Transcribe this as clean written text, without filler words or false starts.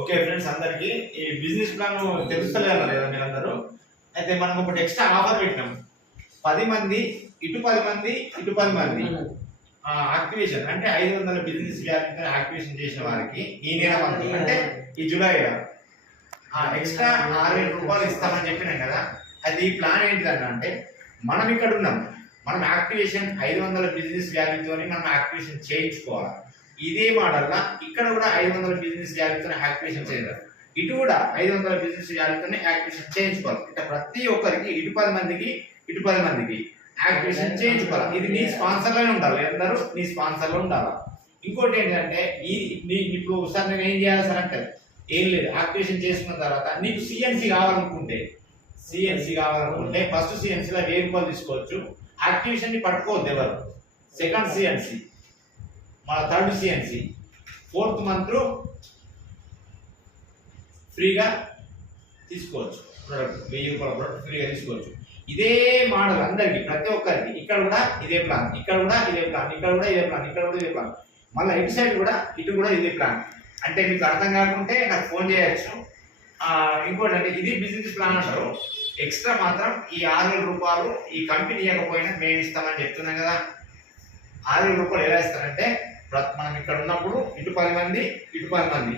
Okay friends, అందరికి ఈ business plan తెలుస్తలేదు లేదా మీరందరూ? అయితే మనం ఒకటి ఎక్స్ట్రా ఆఫర్ పెట్టినాం. 10 మంది ఇటు 10 మంది ఇటు 10 మంది యాక్టివేషన్ అంటే 500 బిజినెస్ వ్యాపారం యాక్టివేషన్ చేసిన వారికి ఈ నెల మంత్ అంటే ఈ జూలై ఎక్స్ట్రా 6,000 రూపాయలు ఇస్తామని చెప్పినాం కదా. అది ఈ ప్లాన్ ఏంటిదన్న అంటే, మనం ఇక్కడ ఉన్నాం, మనం యాక్టివేషన్ 500 బిజినెస్ వ్యాలీతో మనం యాక్టివేషన్ చేయించుకోవాలి. ఇదే మోడల్గా ఇక్కడ కూడా 500 బిజినెస్ వ్యాలీతో యాక్టివేషన్ చేయాలి, ఇటు కూడా 500 బిజినెస్ వ్యాలీతోనే యాక్టివేషన్ చేయించుకోవాలి. ఇట్లా ప్రతి ఒక్కరికి ఇటు 10 మందికి ఇటు 10 మందికి యాక్టివేషన్ చేయించుకోవాలి. ఇది నీ స్పాన్సర్లోనే ఉండాలి, అందరూ నీ స్పాన్సర్లో ఉండాలి. ఇంకోటి ఏంటంటే, ఇప్పుడు సార్ నేను ఏం చేయాలి సార్ అంటే, ఏం లేదు, యాక్టివేషన్ చేసుకున్న తర్వాత నీకు సిఎన్సి కావాలనుకుంటే ఫస్ట్ సిఎన్సీలో 1000 రూపాయలు తీసుకోవచ్చు. యాక్టివేషన్ ని పట్టుకోవద్దు ఎవరు. సెకండ్ సిఎన్సి, మన థర్డ్ సిఎన్సి, 4th మంత్ ఫ్రీగా తీసుకోవచ్చు. ప్రొడక్ట్ 1000 రూపాయల ప్రొడక్ట్ ఫ్రీగా తీసుకోవచ్చు. ఇదే మోడల్ అందరికి, ప్రతి ఒక్కరికి. ఇక్కడ కూడా ఇదే ప్లాన్, ఇక్కడ కూడా ఇదే ప్లాన్, ఇక్కడ కూడా ఇదే ప్లాన్, ఇక్కడ కూడా ఇదే ప్లాన్, మళ్ళీ ఇటు సైడ్ కూడా ఇటు కూడా ఇదే ప్లాన్. అంటే మీకు అర్థం కాకుంటే నాకు ఫోన్ చేయొచ్చు. ఇంకోటి అంటే, ఇది బిజినెస్ ప్లాన్ అంటారు. ఎక్స్ట్రా మాత్రం ఈ 6,000 రూపాయలు ఈ కంపెనీ ఇవ్వకపోయినా మేము ఇస్తామని చెప్తున్నాం కదా. 6,000 రూపాయలు ఎలా ఇస్తారంటే, మనం ఇక్కడ ఉన్నప్పుడు ఇటు 10 మంది ఇటు 10 మంది